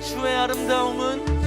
주의 아름다움은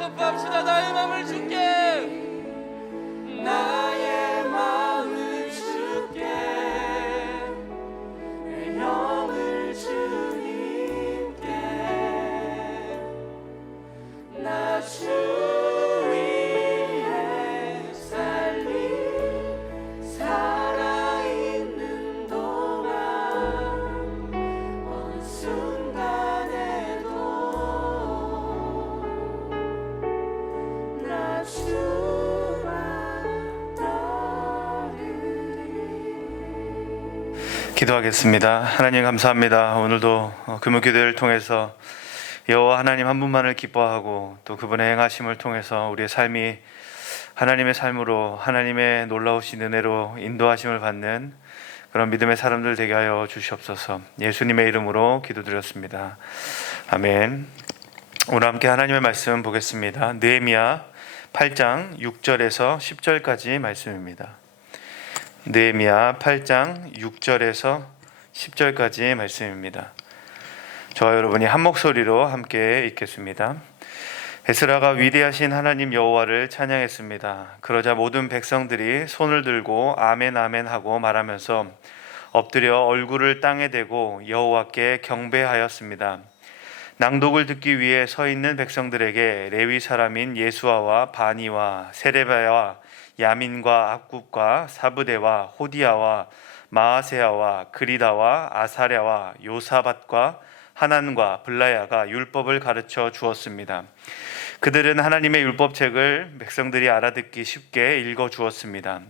선포합시다. 나의 마음을 주께, 나의 마음을 주께, 내 영을 주님께, 나 주 위에 살리 살아있는 동안 어느 순간에도 나 주만 따르리. 기도하겠습니다. 하나님 감사합니다. 오늘도 금요기도를 통해서 여호와 하나님 한 분만을 기뻐하고 또 그분의 행하심을 통해서 우리의 삶이 하나님의 삶으로 하나님의 놀라우신 은혜로 인도하심을 받는 그런 믿음의 사람들 되게 하여 주시옵소서. 예수님의 이름으로 기도드렸습니다. 아멘. 오늘 함께 하나님의 말씀 보겠습니다. 느헤미야 8장 6절에서 10절까지 말씀입니다. 느헤미야 8장 6절에서 10절까지 말씀입니다. 저와 여러분이 한 목소리로 함께 읽겠습니다. 에스라가 위대하신 하나님 여호와를 찬양했습니다. 그러자 모든 백성들이 손을 들고 아멘 아멘 하고 말하면서 엎드려 얼굴을 땅에 대고 여호와께 경배하였습니다. 낭독을 듣기 위해 서 있는 백성들에게 레위 사람인 예수아와 바니와 세레바와 야민과 악굽과 사브데와 호디아와 마아세아와 그리다와 아사랴와 요사밧과 하난과 블라야가 율법을 가르쳐 주었습니다. 그들은 하나님의 율법책을 백성들이 알아듣기 쉽게 읽어 주었습니다.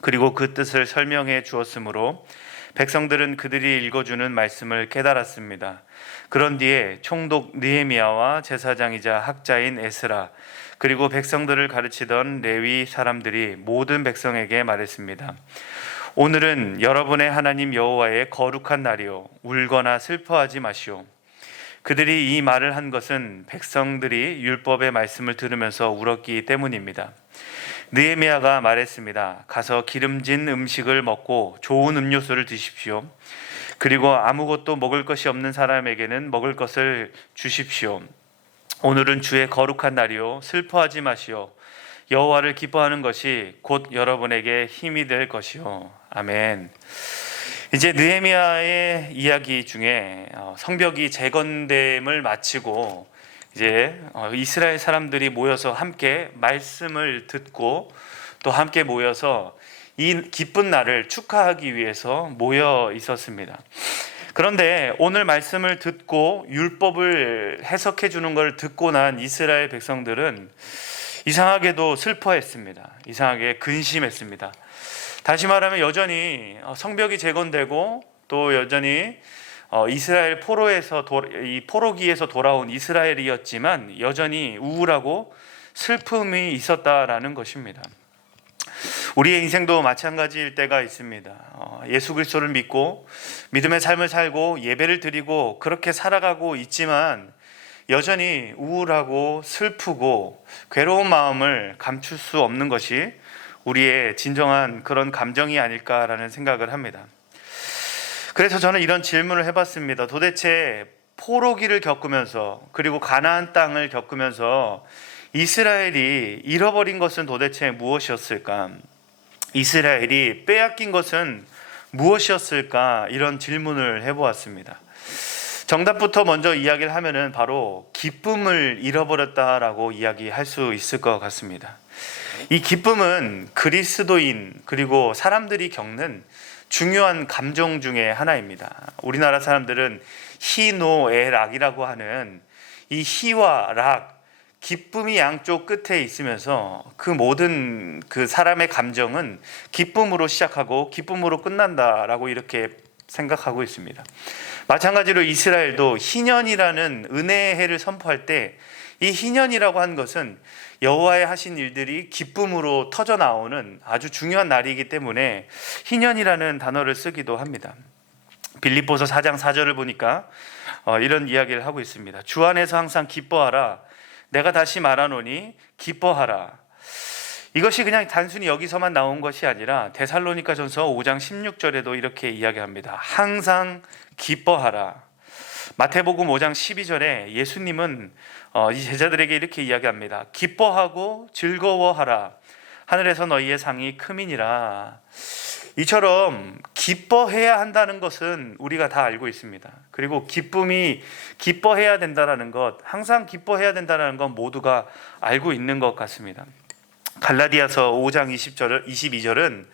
그리고 그 뜻을 설명해 주었으므로 백성들은 그들이 읽어주는 말씀을 깨달았습니다. 그런 뒤에 총독 느헤미야와 제사장이자 학자인 에스라 그리고 백성들을 가르치던 레위 사람들이 모든 백성에게 말했습니다. 오늘은 여러분의 하나님 여호와의 거룩한 날이요 울거나 슬퍼하지 마시오. 그들이 이 말을 한 것은 백성들이 율법의 말씀을 들으면서 울었기 때문입니다. 느헤미야가 말했습니다. 가서 기름진 음식을 먹고 좋은 음료수를 드십시오. 그리고 아무것도 먹을 것이 없는 사람에게는 먹을 것을 주십시오. 오늘은 주의 거룩한 날이요 슬퍼하지 마시오. 여호와를 기뻐하는 것이 곧 여러분에게 힘이 될 것이요. 아멘. 이제 느헤미야의 이야기 중에 성벽이 재건됨을 마치고 이제 이스라엘 사람들이 모여서 함께 말씀을 듣고 또 함께 모여서 이 기쁜 날을 축하하기 위해서 모여 있었습니다. 그런데 오늘 말씀을 듣고 율법을 해석해 주는 걸 듣고 난 이스라엘 백성들은 이상하게도 슬퍼했습니다. 이상하게 근심했습니다. 다시 말하면 여전히 성벽이 재건되고 또 여전히 이스라엘 이 포로기에서 돌아온 이스라엘이었지만 여전히 우울하고 슬픔이 있었다라는 것입니다. 우리의 인생도 마찬가지일 때가 있습니다. 예수 그리스도를 믿고 믿음의 삶을 살고 예배를 드리고 그렇게 살아가고 있지만 여전히 우울하고 슬프고 괴로운 마음을 감출 수 없는 것이 우리의 진정한 그런 감정이 아닐까라는 생각을 합니다. 그래서 저는 이런 질문을 해봤습니다. 도대체 포로기를 겪으면서 그리고 가나안 땅을 겪으면서 이스라엘이 잃어버린 것은 도대체 무엇이었을까? 이스라엘이 빼앗긴 것은 무엇이었을까? 이런 질문을 해보았습니다. 정답부터 먼저 이야기를 하면은 바로 기쁨을 잃어버렸다라고 이야기할 수 있을 것 같습니다. 이 기쁨은 그리스도인 그리고 사람들이 겪는 중요한 감정 중에 하나입니다. 우리나라 사람들은 희노애락이라고 하는 이 희와 락, 기쁨이 양쪽 끝에 있으면서 그 모든 그 사람의 감정은 기쁨으로 시작하고 기쁨으로 끝난다라고 이렇게 생각하고 있습니다. 마찬가지로 이스라엘도 희년이라는 은혜의 해를 선포할 때 이 희년이라고 한 것은 여호와의 하신 일들이 기쁨으로 터져 나오는 아주 중요한 날이기 때문에 희년이라는 단어를 쓰기도 합니다. 빌립보서 4장 4절을 보니까 이런 이야기를 하고 있습니다. 주 안에서 항상 기뻐하라. 내가 다시 말하노니 기뻐하라. 이것이 그냥 단순히 여기서만 나온 것이 아니라 데살로니가전서 5장 16절에도 이렇게 이야기합니다. 항상 기뻐하라. 마태복음 5장 12절에 예수님은 이 제자들에게 이렇게 이야기합니다. 기뻐하고 즐거워하라. 하늘에서 너희의 상이 크민이라. 이처럼 기뻐해야 한다는 것은 우리가 다 알고 있습니다. 그리고 기뻐해야 된다는 것, 항상 기뻐해야 된다는 건 모두가 알고 있는 것 같습니다. 갈라디아서 5장 22절은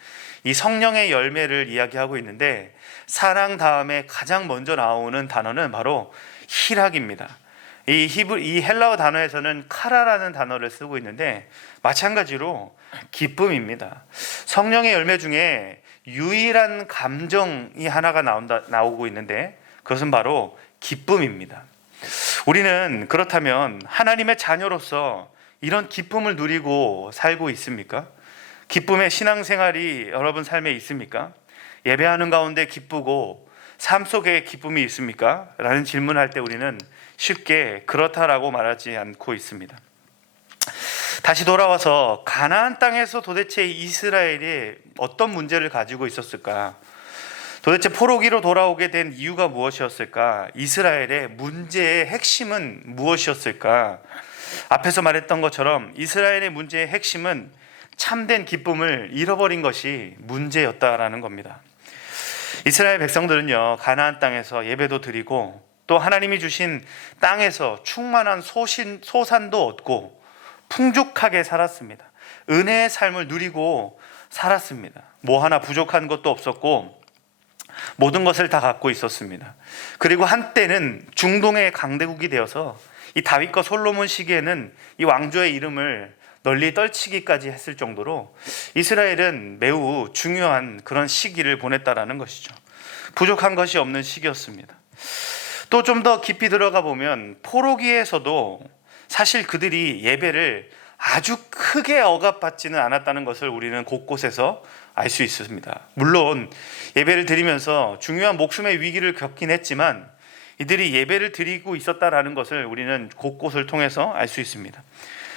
이 성령의 열매를 이야기하고 있는데 사랑 다음에 가장 먼저 나오는 단어는 바로 희락입니다. 이 헬라어 단어에서는 카라라는 단어를 쓰고 있는데 마찬가지로 기쁨입니다. 성령의 열매 중에 유일한 감정이 하나가 나오고 있는데 그것은 바로 기쁨입니다. 우리는 그렇다면 하나님의 자녀로서 이런 기쁨을 누리고 살고 있습니까? 기쁨의 신앙생활이 여러분 삶에 있습니까? 예배하는 가운데 기쁘고 삶 속에 기쁨이 있습니까? 라는 질문할 때 우리는 쉽게 그렇다라고 말하지 않고 있습니다. 다시 돌아와서 가나안 땅에서 도대체 이스라엘이 어떤 문제를 가지고 있었을까? 도대체 포로기로 돌아오게 된 이유가 무엇이었을까? 이스라엘의 문제의 핵심은 무엇이었을까? 앞에서 말했던 것처럼 이스라엘의 문제의 핵심은 참된 기쁨을 잃어버린 것이 문제였다라는 겁니다. 이스라엘 백성들은요, 가나안 땅에서 예배도 드리고 또 하나님이 주신 땅에서 충만한 소산도 얻고 풍족하게 살았습니다. 은혜의 삶을 누리고 살았습니다. 뭐 하나 부족한 것도 없었고 모든 것을 다 갖고 있었습니다. 그리고 한때는 중동의 강대국이 되어서 이 다윗과 솔로몬 시기에는 이 왕조의 이름을 널리 떨치기까지 했을 정도로 이스라엘은 매우 중요한 그런 시기를 보냈다라는 것이죠. 부족한 것이 없는 시기였습니다. 또 좀 더 깊이 들어가 보면 포로기에서도 사실 그들이 예배를 아주 크게 억압받지는 않았다는 것을 우리는 곳곳에서 알 수 있습니다. 물론 예배를 드리면서 중요한 목숨의 위기를 겪긴 했지만 이들이 예배를 드리고 있었다라는 것을 우리는 곳곳을 통해서 알 수 있습니다.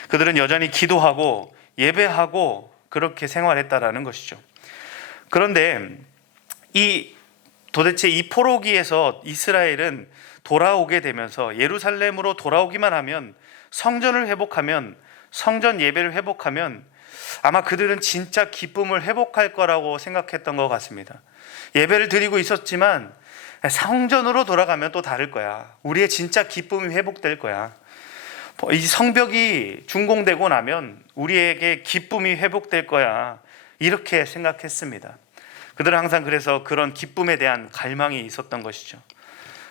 그들은 여전히 기도하고 예배하고 그렇게 생활했다라는 것이죠. 그런데 도대체 이 포로기에서 이스라엘은 돌아오게 되면서 예루살렘으로 돌아오기만 하면, 성전을 회복하면, 성전 예배를 회복하면 아마 그들은 진짜 기쁨을 회복할 거라고 생각했던 것 같습니다. 예배를 드리고 있었지만 성전으로 돌아가면 또 다를 거야. 우리의 진짜 기쁨이 회복될 거야. 이 성벽이 준공되고 나면 우리에게 기쁨이 회복될 거야. 이렇게 생각했습니다. 그들은 항상 그래서 그런 기쁨에 대한 갈망이 있었던 것이죠.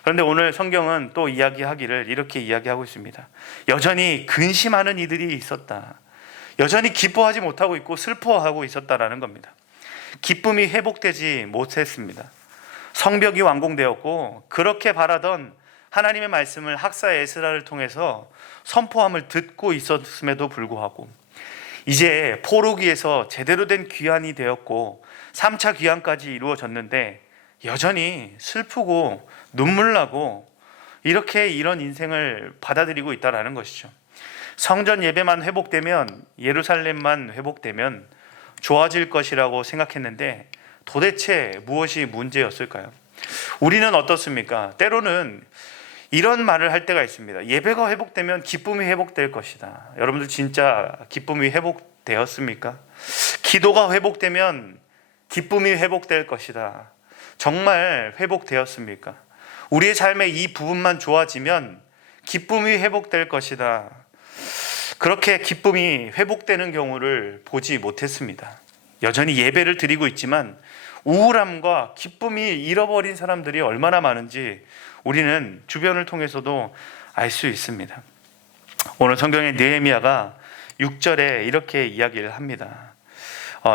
그런데 오늘 성경은 또 이야기하기를 이렇게 이야기하고 있습니다. 여전히 근심하는 이들이 있었다. 여전히 기뻐하지 못하고 있고 슬퍼하고 있었다라는 겁니다. 기쁨이 회복되지 못했습니다. 성벽이 완공되었고 그렇게 바라던 하나님의 말씀을 학사 에스라를 통해서 선포함을 듣고 있었음에도 불구하고 이제 포로기에서 제대로 된 귀환이 되었고 3차 귀환까지 이루어졌는데 여전히 슬프고 눈물나고 이렇게 이런 인생을 받아들이고 있다는 것이죠. 성전 예배만 회복되면, 예루살렘만 회복되면 좋아질 것이라고 생각했는데 도대체 무엇이 문제였을까요? 우리는 어떻습니까? 때로는 이런 말을 할 때가 있습니다. 예배가 회복되면 기쁨이 회복될 것이다. 여러분들 진짜 기쁨이 회복되었습니까? 기도가 회복되면 기쁨이 회복될 것이다. 정말 회복되었습니까? 우리의 삶의 이 부분만 좋아지면 기쁨이 회복될 것이다. 그렇게 기쁨이 회복되는 경우를 보지 못했습니다. 여전히 예배를 드리고 있지만 우울함과 기쁨이 잃어버린 사람들이 얼마나 많은지 우리는 주변을 통해서도 알 수 있습니다. 오늘 성경의 느헤미야가 6절에 이렇게 이야기를 합니다.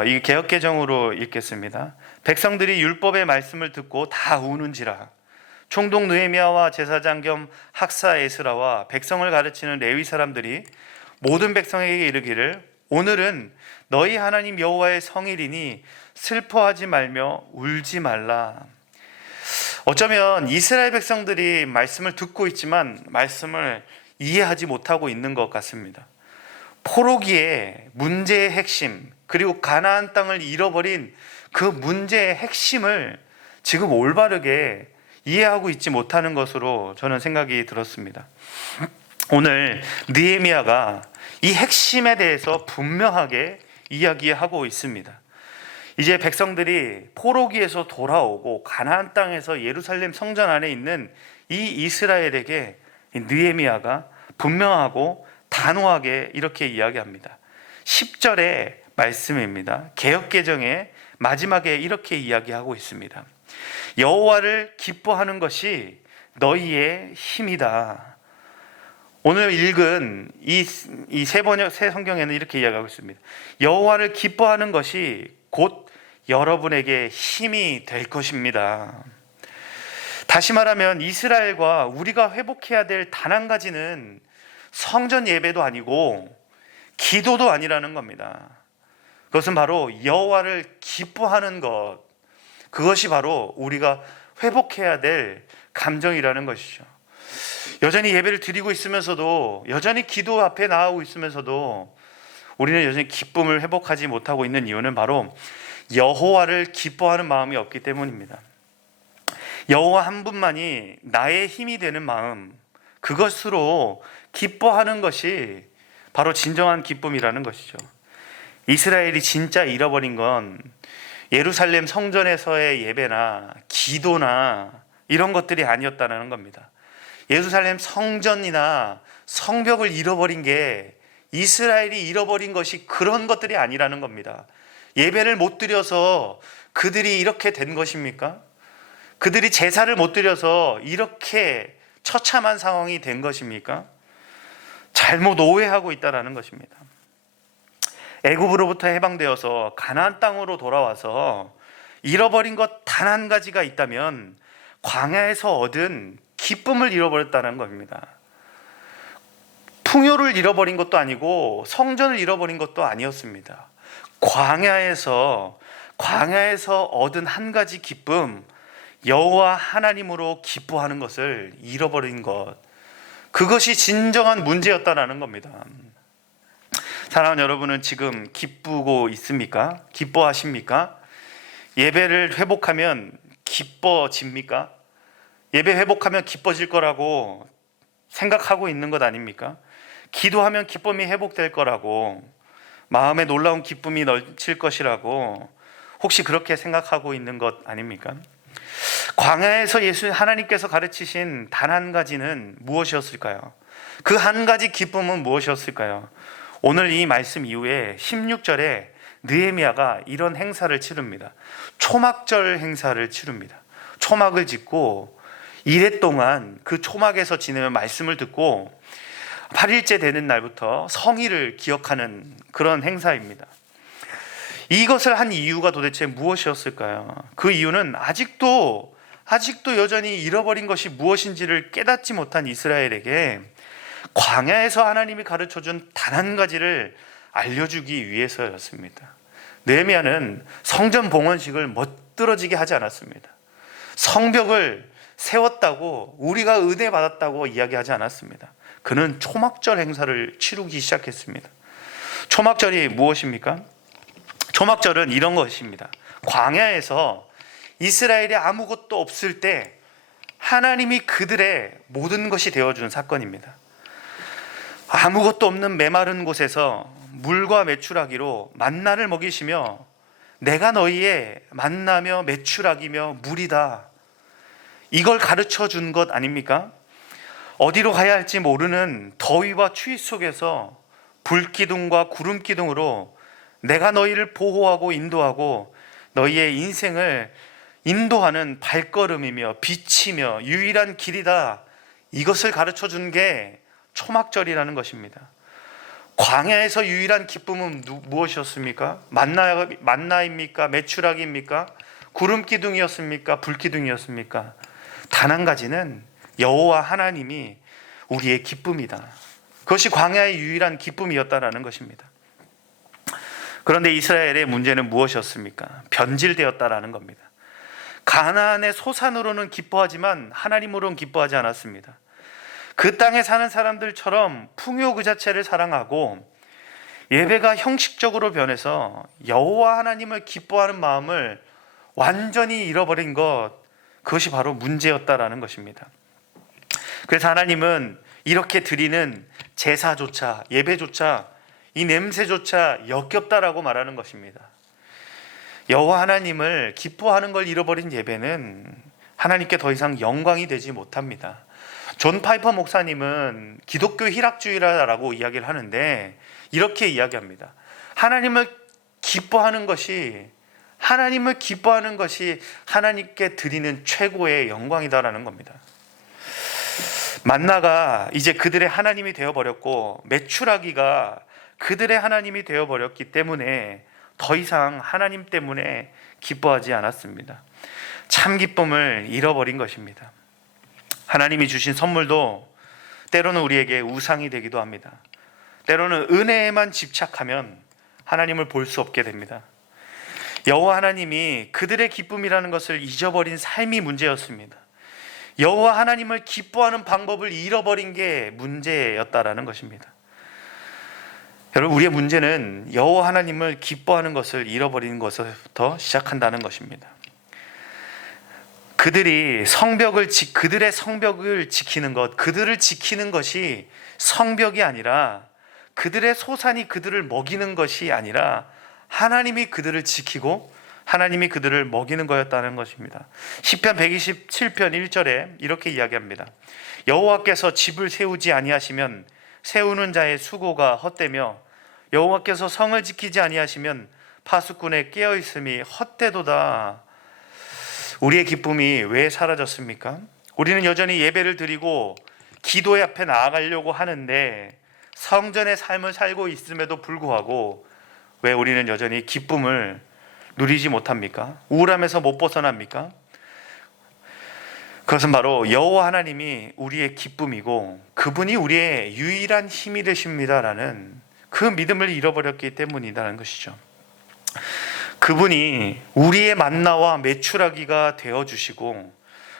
이 개역개정으로 읽겠습니다. 백성들이 율법의 말씀을 듣고 다 우는지라. 총독 느헤미야와 제사장 겸 학사 에스라와 백성을 가르치는 레위 사람들이 모든 백성에게 이르기를 오늘은 너희 하나님 여호와의 성일이니 슬퍼하지 말며 울지 말라. 어쩌면 이스라엘 백성들이 말씀을 듣고 있지만 말씀을 이해하지 못하고 있는 것 같습니다. 포로기의 문제의 핵심, 그리고 가나안 땅을 잃어버린 그 문제의 핵심을 지금 올바르게 이해하고 있지 못하는 것으로 저는 생각이 들었습니다. 오늘 느헤미야가 이 핵심에 대해서 분명하게 이야기하고 있습니다. 이제 백성들이 포로기에서 돌아오고 가나안 땅에서 예루살렘 성전 안에 있는 이 이스라엘에게 느헤미야가 분명하고 단호하게 이렇게 이야기합니다. 10절의 말씀입니다. 개역개정의 마지막에 이렇게 이야기하고 있습니다. 여호와를 기뻐하는 것이 너희의 힘이다. 오늘 읽은 이 새 성경에는 이렇게 이야기하고 있습니다. 여호와를 기뻐하는 것이 곧 여러분에게 힘이 될 것입니다. 다시 말하면 이스라엘과 우리가 회복해야 될 단 한 가지는 성전 예배도 아니고 기도도 아니라는 겁니다. 그것은 바로 여호와를 기뻐하는 것, 그것이 바로 우리가 회복해야 될 감정이라는 것이죠. 여전히 예배를 드리고 있으면서도, 여전히 기도 앞에 나아오고 있으면서도 우리는 여전히 기쁨을 회복하지 못하고 있는 이유는 바로 여호와를 기뻐하는 마음이 없기 때문입니다. 여호와 한 분만이 나의 힘이 되는 마음, 그것으로 기뻐하는 것이 바로 진정한 기쁨이라는 것이죠. 이스라엘이 진짜 잃어버린 건 예루살렘 성전에서의 예배나 기도나 이런 것들이 아니었다는 겁니다. 예루살렘 성전이나 성벽을 잃어버린 게 이스라엘이 잃어버린 것이 그런 것들이 아니라는 겁니다. 예배를 못 드려서 그들이 이렇게 된 것입니까? 그들이 제사를 못 드려서 이렇게 처참한 상황이 된 것입니까? 잘못 오해하고 있다는 것입니다. 애굽으로부터 해방되어서 가나안 땅으로 돌아와서 잃어버린 것 단 한 가지가 있다면 광야에서 얻은 기쁨을 잃어버렸다는 겁니다. 풍요를 잃어버린 것도 아니고 성전을 잃어버린 것도 아니었습니다. 광야에서 얻은 한 가지 기쁨, 여호와 하나님으로 기뻐하는 것을 잃어버린 것, 그것이 진정한 문제였다는 겁니다. 사랑하는 여러분은 지금 기쁘고 있습니까? 기뻐하십니까? 예배를 회복하면 기뻐집니까? 예배 회복하면 기뻐질 거라고 생각하고 있는 것 아닙니까? 기도하면 기쁨이 회복될 거라고, 마음에 놀라운 기쁨이 넘칠 것이라고 혹시 그렇게 생각하고 있는 것 아닙니까? 광야에서 하나님께서 가르치신 단 한 가지는 무엇이었을까요? 그 한 가지 기쁨은 무엇이었을까요? 오늘 이 말씀 이후에 16절에 느헤미야가 이런 행사를 치릅니다. 초막절 행사를 치릅니다. 초막을 짓고 이래 동안 그 초막에서 지내면 말씀을 듣고 8일째 되는 날부터 성일을 기억하는 그런 행사입니다. 이것을 한 이유가 도대체 무엇이었을까요? 그 이유는 아직도 여전히 잃어버린 것이 무엇인지를 깨닫지 못한 이스라엘에게 광야에서 하나님이 가르쳐준 단 한 가지를 알려주기 위해서였습니다. 느헤미야는 성전 봉헌식을 멋들어지게 하지 않았습니다. 성벽을 세웠다고, 우리가 은혜 받았다고 이야기하지 않았습니다. 그는 초막절 행사를 치르기 시작했습니다. 초막절이 무엇입니까? 초막절은 이런 것입니다. 광야에서 이스라엘이 아무것도 없을 때 하나님이 그들의 모든 것이 되어준 사건입니다. 아무것도 없는 메마른 곳에서 물과 메추라기로 만나를 먹이시며 내가 너희의 만나며 메추라기며 물이다, 이걸 가르쳐 준 것 아닙니까? 어디로 가야 할지 모르는 더위와 추위 속에서 불기둥과 구름기둥으로 내가 너희를 보호하고 인도하고 너희의 인생을 인도하는 발걸음이며 빛이며 유일한 길이다, 이것을 가르쳐 준 게 초막절이라는 것입니다. 광야에서 유일한 기쁨은 무엇이었습니까? 만나입니까? 메추라기입니까? 구름기둥이었습니까? 불기둥이었습니까? 단 한 가지는 여호와 하나님이 우리의 기쁨이다, 그것이 광야의 유일한 기쁨이었다라는 것입니다. 그런데 이스라엘의 문제는 무엇이었습니까? 변질되었다라는 겁니다. 가나안의 소산으로는 기뻐하지만 하나님으로는 기뻐하지 않았습니다. 그 땅에 사는 사람들처럼 풍요 그 자체를 사랑하고 예배가 형식적으로 변해서 여호와 하나님을 기뻐하는 마음을 완전히 잃어버린 것, 그것이 바로 문제였다라는 것입니다. 그래서 하나님은 이렇게 드리는 제사조차, 예배조차, 이 냄새조차 역겹다라고 말하는 것입니다. 여호와 하나님을 기뻐하는 걸 잃어버린 예배는 하나님께 더 이상 영광이 되지 못합니다. 존 파이퍼 목사님은 기독교 희락주의라고 이야기를 하는데 이렇게 이야기합니다. 하나님을 기뻐하는 것이 하나님께 드리는 최고의 영광이다라는 겁니다. 만나가 이제 그들의 하나님이 되어버렸고 메추라기가 그들의 하나님이 되어버렸기 때문에 더 이상 하나님 때문에 기뻐하지 않았습니다. 참 기쁨을 잃어버린 것입니다. 하나님이 주신 선물도 때로는 우리에게 우상이 되기도 합니다. 때로는 은혜에만 집착하면 하나님을 볼 수 없게 됩니다. 여호와 하나님이 그들의 기쁨이라는 것을 잊어버린 삶이 문제였습니다. 여호와 하나님을 기뻐하는 방법을 잃어버린 게 문제였다라는 것입니다. 여러분, 우리의 문제는 여호와 하나님을 기뻐하는 것을 잃어버리는 것부터 시작한다는 것입니다. 그들의 성벽을 지키는 것, 그들을 지키는 것이 성벽이 아니라, 그들의 소산이 그들을 먹이는 것이 아니라 하나님이 그들을 지키고 하나님이 그들을 먹이는 거였다는 것입니다. 시편 127편 1절에 이렇게 이야기합니다. 여호와께서 집을 세우지 아니하시면 세우는 자의 수고가 헛되며 여호와께서 성을 지키지 아니하시면 파수꾼의 깨어있음이 헛되도다. 우리의 기쁨이 왜 사라졌습니까? 우리는 여전히 예배를 드리고 기도의 앞에 나아가려고 하는데 성전의 삶을 살고 있음에도 불구하고 왜 우리는 여전히 기쁨을 누리지 못합니까? 우울함에서 못 벗어납니까? 그것은 바로 여호와 하나님이 우리의 기쁨이고 그분이 우리의 유일한 힘이 되십니다라는 그 믿음을 잃어버렸기 때문이라는 것이죠. 그분이 우리의 만나와 메추라기가 되어주시고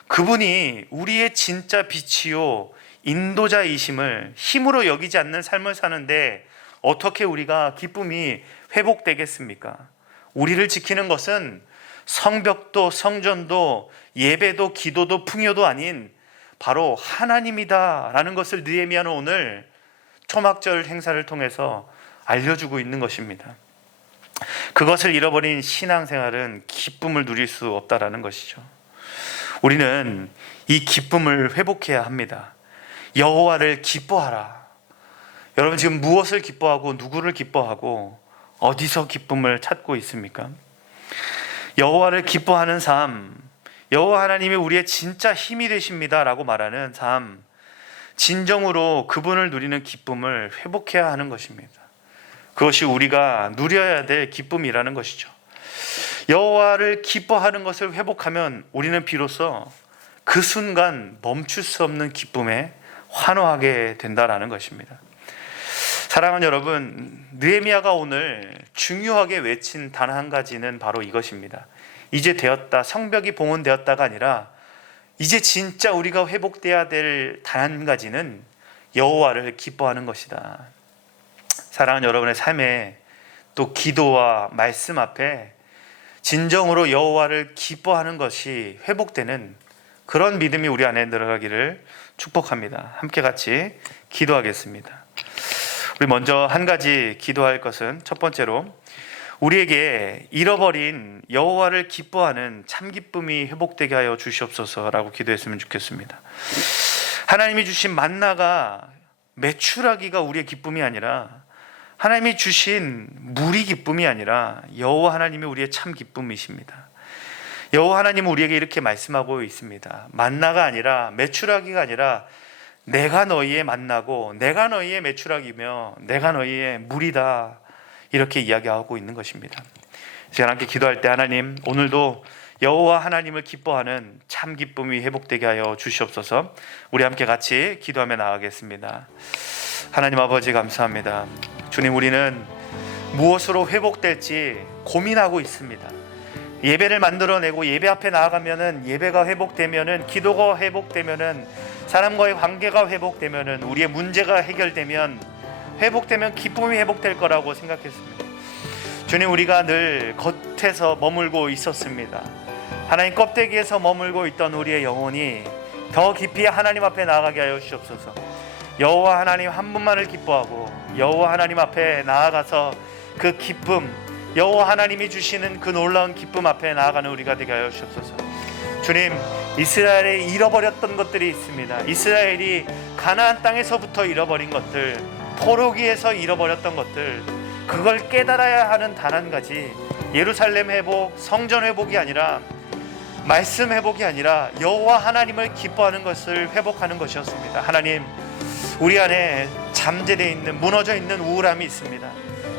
그분이 우리의 진짜 빛이요 인도자이심을 힘으로 여기지 않는 삶을 사는데 어떻게 우리가 기쁨이 회복되겠습니까? 우리를 지키는 것은 성벽도 성전도 예배도 기도도 풍요도 아닌 바로 하나님이다라는 것을 느헤미야는 오늘 초막절 행사를 통해서 알려주고 있는 것입니다. 그것을 잃어버린 신앙생활은 기쁨을 누릴 수 없다라는 것이죠. 우리는 이 기쁨을 회복해야 합니다. 여호와를 기뻐하라. 여러분 지금 무엇을 기뻐하고 누구를 기뻐하고 어디서 기쁨을 찾고 있습니까? 여호와를 기뻐하는 삶, 여호와 하나님이 우리의 진짜 힘이 되십니다라고 말하는 삶, 진정으로 그분을 누리는 기쁨을 회복해야 하는 것입니다. 그것이 우리가 누려야 될 기쁨이라는 것이죠. 여호와를 기뻐하는 것을 회복하면 우리는 비로소 그 순간 멈출 수 없는 기쁨에 환호하게 된다라는 것입니다. 사랑하는 여러분, 느헤미야가 오늘 중요하게 외친 단 한 가지는 바로 이것입니다. 이제 되었다, 성벽이 봉헌되었다가 아니라 이제 진짜 우리가 회복돼야 될 단 한 가지는 여호와를 기뻐하는 것이다. 사랑하는 여러분의 삶에 또 기도와 말씀 앞에 진정으로 여호와를 기뻐하는 것이 회복되는 그런 믿음이 우리 안에 들어가기를 축복합니다. 함께 같이 기도하겠습니다. 우리 먼저 한 가지 기도할 것은 첫 번째로 우리에게 잃어버린 여호와를 기뻐하는 참 기쁨이 회복되게 하여 주시옵소서라고 기도했으면 좋겠습니다. 하나님이 주신 만나가 메추라기가 우리의 기쁨이 아니라 하나님이 주신 물이 기쁨이 아니라 여호와 하나님이 우리의 참 기쁨이십니다. 여호와 하나님은 우리에게 이렇게 말씀하고 있습니다. 만나가 아니라 메추라기가 아니라 내가 너희의 만나고 내가 너희의 메추라기며 내가 너희의 물이다 이렇게 이야기하고 있는 것입니다. 제가 함께 기도할 때 하나님 오늘도 여호와 하나님을 기뻐하는 참 기쁨이 회복되게 하여 주시옵소서. 우리 함께 같이 기도하며 나아가겠습니다. 하나님 아버지 감사합니다. 주님 우리는 무엇으로 회복될지 고민하고 있습니다. 예배를 만들어내고 예배 앞에 나아가면은 예배가 회복되면은 기도가 회복되면은 사람과의 관계가 회복되면은 우리의 문제가 해결되면 회복되면 기쁨이 회복될 거라고 생각했습니다. 주님 우리가 늘 겉에서 머물고 있었습니다. 하나님 껍데기에서 머물고 있던 우리의 영혼이 더 깊이 하나님 앞에 나아가게 하여 주시옵소서. 여호와 하나님 한 분만을 기뻐하고 여호와 하나님 앞에 나아가서 그 기쁨 여호와 하나님이 주시는 그 놀라운 기쁨 앞에 나아가는 우리가 되게 하여 주옵소서. 주님 이스라엘에 잃어버렸던 것들이 있습니다. 이스라엘이 가나안 땅에서부터 잃어버린 것들 포로기에서 잃어버렸던 것들 그걸 깨달아야 하는 단 한 가지 예루살렘 회복 성전 회복이 아니라 말씀 회복이 아니라 여호와 하나님을 기뻐하는 것을 회복하는 것이었습니다. 하나님 우리 안에 잠재되어 있는 무너져 있는 우울함이 있습니다.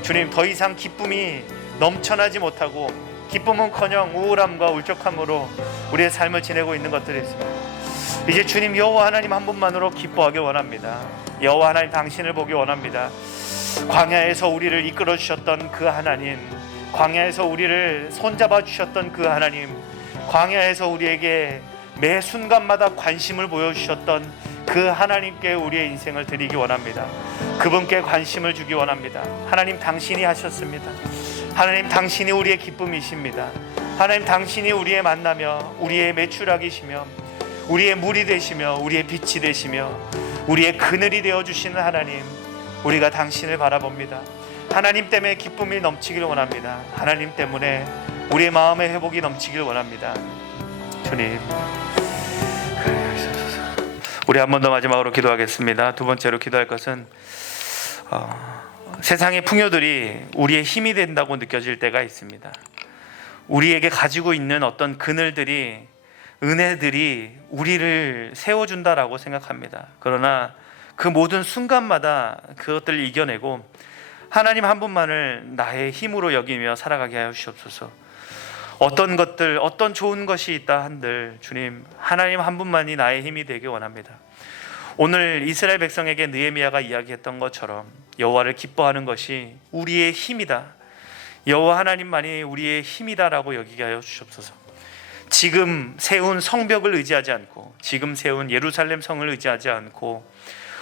주님 더 이상 기쁨이 넘쳐나지 못하고 기쁨은커녕 우울함과 울적함으로 우리의 삶을 지내고 있는 것들이 있습니다. 이제 주님 여호와 하나님 한 분만으로 기뻐하기 원합니다. 여호와 하나님 당신을 보기 원합니다. 광야에서 우리를 이끌어 주셨던 그 하나님, 광야에서 우리를 손잡아 주셨던 그 하나님, 광야에서 우리에게 매 순간마다 관심을 보여주셨던 그 하나님께 우리의 인생을 드리기 원합니다. 그분께 관심을 주기 원합니다. 하나님 당신이 하셨습니다. 하나님, 당신이 우리의 기쁨이십니다. 하나님, 당신이 우리의 만나며 우리의 매출하기시며 우리의 물이 되시며 우리의 빛이 되시며 우리의 그늘이 되어주시는 하나님, 우리가 당신을 바라봅니다. 하나님 때문에 기쁨이 넘치길 원합니다. 하나님 때문에 우리의 마음의 회복이 넘치길 원합니다. 주님, 우리 한 번 더 마지막으로 기도하겠습니다. 두 번째로 기도할 것은 세상의 풍요들이 우리의 힘이 된다고 느껴질 때가 있습니다. 우리에게 가지고 있는 어떤 그늘들이, 은혜들이 우리를 세워준다라고 생각합니다. 그러나 그 모든 순간마다 그것들을 이겨내고 하나님 한 분만을 나의 힘으로 여기며 살아가게 하여 주시옵소서. 어떤 것들, 어떤 좋은 것이 있다 한들 주님, 하나님 한 분만이 나의 힘이 되길 원합니다. 오늘 이스라엘 백성에게 느헤미야가 이야기했던 것처럼 여호와를 기뻐하는 것이 우리의 힘이다, 여호와 하나님만이 우리의 힘이다라고 여기게 하여 주시옵소서. 지금 세운 성벽을 의지하지 않고, 지금 세운 예루살렘 성을 의지하지 않고,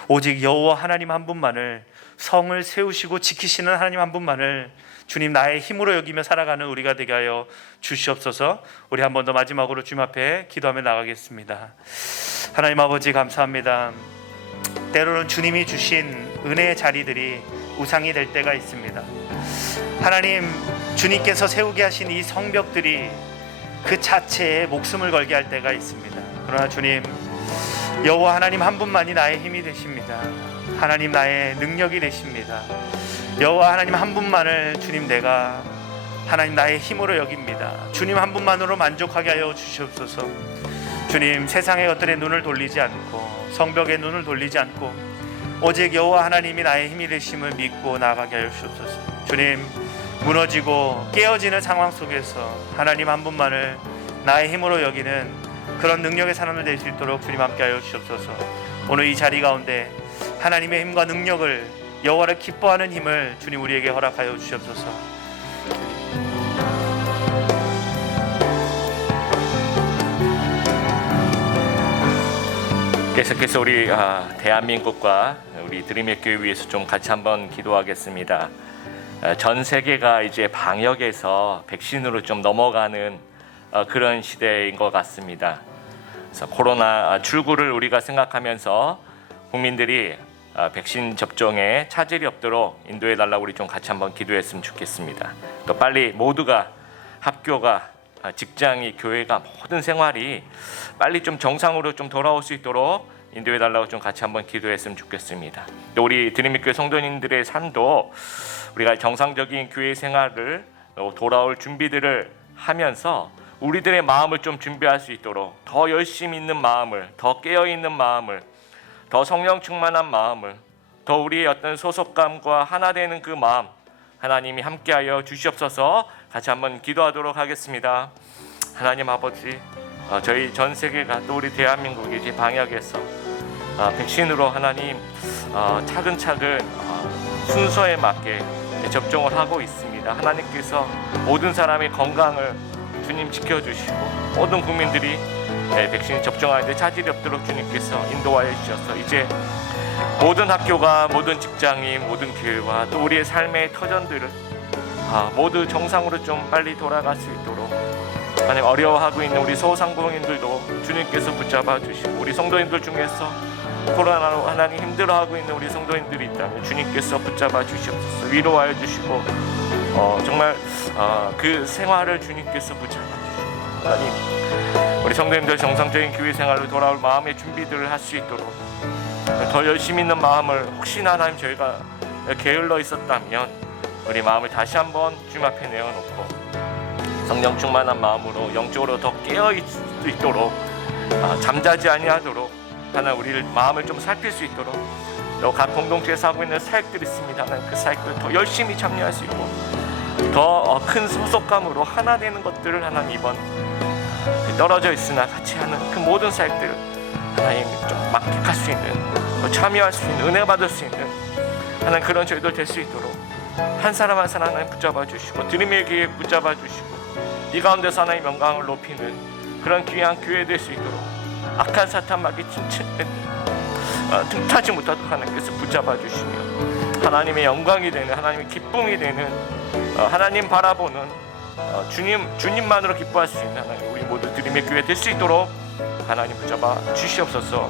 오직 여호와 하나님 한 분만을, 성을 세우시고 지키시는 하나님 한 분만을 주님 나의 힘으로 여기며 살아가는 우리가 되게 하여 주시옵소서. 우리 한 번 더 마지막으로 주님 앞에 기도하며 나가겠습니다. 하나님 아버지, 감사합니다. 때로는 주님이 주신 은혜의 자리들이 우상이 될 때가 있습니다. 하나님, 주님께서 세우게 하신 이 성벽들이 그 자체에 목숨을 걸게 할 때가 있습니다. 그러나 주님, 여호와 하나님 한 분만이 나의 힘이 되십니다. 하나님, 나의 능력이 되십니다. 여호와 하나님 한 분만을 주님, 내가 하나님 나의 힘으로 여깁니다. 주님 한 분만으로 만족하게 하여 주시옵소서. 주님, 세상의 것들에 눈을 돌리지 않고, 성벽에 눈을 돌리지 않고, 오직 여호와 하나님이 나의 힘이 되심을 믿고 나아가게 하여 주시옵소서. 주님, 무너지고 깨어지는 상황 속에서 하나님 한 분만을 나의 힘으로 여기는 그런 능력의 사람을 될 수 있도록 주님 함께 하여 주시옵소서. 오늘 이 자리 가운데 하나님의 힘과 능력을, 여호와를 기뻐하는 힘을 주님 우리에게 허락하여 주시옵소서. 계속해서 우리 대한민국과 우리 드림의 교회 위해서 좀 같이 한번 기도하겠습니다. 전 세계가 이제 방역에서 백신으로 좀 넘어가는 그런 시대인 것 같습니다. 그래서 코로나 출구를 우리가 생각하면서 국민들이 백신 접종에 차질이 없도록 인도해 달라고 우리 좀 같이 한번 기도했으면 좋겠습니다. 또 빨리 모두가 학교가, 직장이, 교회가, 모든 생활이 빨리 좀 정상으로 좀 돌아올 수 있도록 인도해 달라고 좀 같이 한번 기도했으면 좋겠습니다. 또 우리 드림의 교회 성도님들의 삶도 우리가 정상적인 교회 생활을 돌아올 준비들을 하면서 우리들의 마음을 좀 준비할 수 있도록 더 열심히 있는 마음을, 더 깨어있는 마음을, 더 성령 충만한 마음을, 더 우리의 어떤 소속감과 하나 되는 그 마음 하나님이 함께하여 주시옵소서. 같이 한번 기도하도록 하겠습니다. 하나님 아버지, 저희 전 세계가 또 우리 대한민국이 이제 방역에서 백신으로 하나님 차근차근 순서에 맞게 접종을 하고 있습니다. 하나님께서 모든 사람의 건강을 주님 지켜주시고 모든 국민들이 백신 접종하는데 차질이 없도록 주님께서 인도하여 주셔서 이제 모든 학교가, 모든 직장이, 모든 교회와 또 우리의 삶의 터전들을 모두 정상으로 좀 빨리 돌아갈 수 있도록 하나님, 어려워하고 있는 우리 소상공인들도 주님께서 붙잡아 주시고, 우리 성도님들 중에서 코로나로 하나님 힘들어하고 있는 우리 성도님들이 있다면 주님께서 붙잡아 주시옵소서. 위로하여 주시고 정말 그 생활을 주님께서 붙잡아 주시고, 하나님 우리 성도님들 정상적인 교회 생활로 돌아올 마음의 준비들을 할 수 있도록 더 열심히 있는 마음을, 혹시나 하나님 저희가 게을러 있었다면 우리 마음을 다시 한번 주님 앞에 내어놓고 성령 충만한 마음으로 영적으로 더 깨어있을 수 있도록, 잠자지 아니하도록 하나님 우리를 마음을 좀 살필 수 있도록, 또 각 공동체에서 하고 있는 사역들이 있습니다. 하나님 그 사역들 더 열심히 참여할 수 있고 더 큰 소속감으로 하나 되는 것들을 하나님 이번 떨어져 있으나 같이 하는 그 모든 사역들을 하나님 좀 만끽할 수 있는, 참여할 수 있는, 은혜 받을 수 있는 하나님 그런 저희들 될 수 있도록 한 사람 한 사람 하나님 붙잡아 주시고 드림의 교회 붙잡아 주시고 이 가운데서 하나님 영광을 높이는 그런 귀한 교회 될 수 있도록 악한 사탄 마귀 틈타지 못하도록 하나님께서 붙잡아 주시며 하나님의 영광이 되는, 하나님의 기쁨이 되는 하나님 바라보는 주님만으로 기뻐할 수 있는 하나님, 우리 모두 드림의 교회 될 수 있도록 하나님 붙잡아 주시옵소서.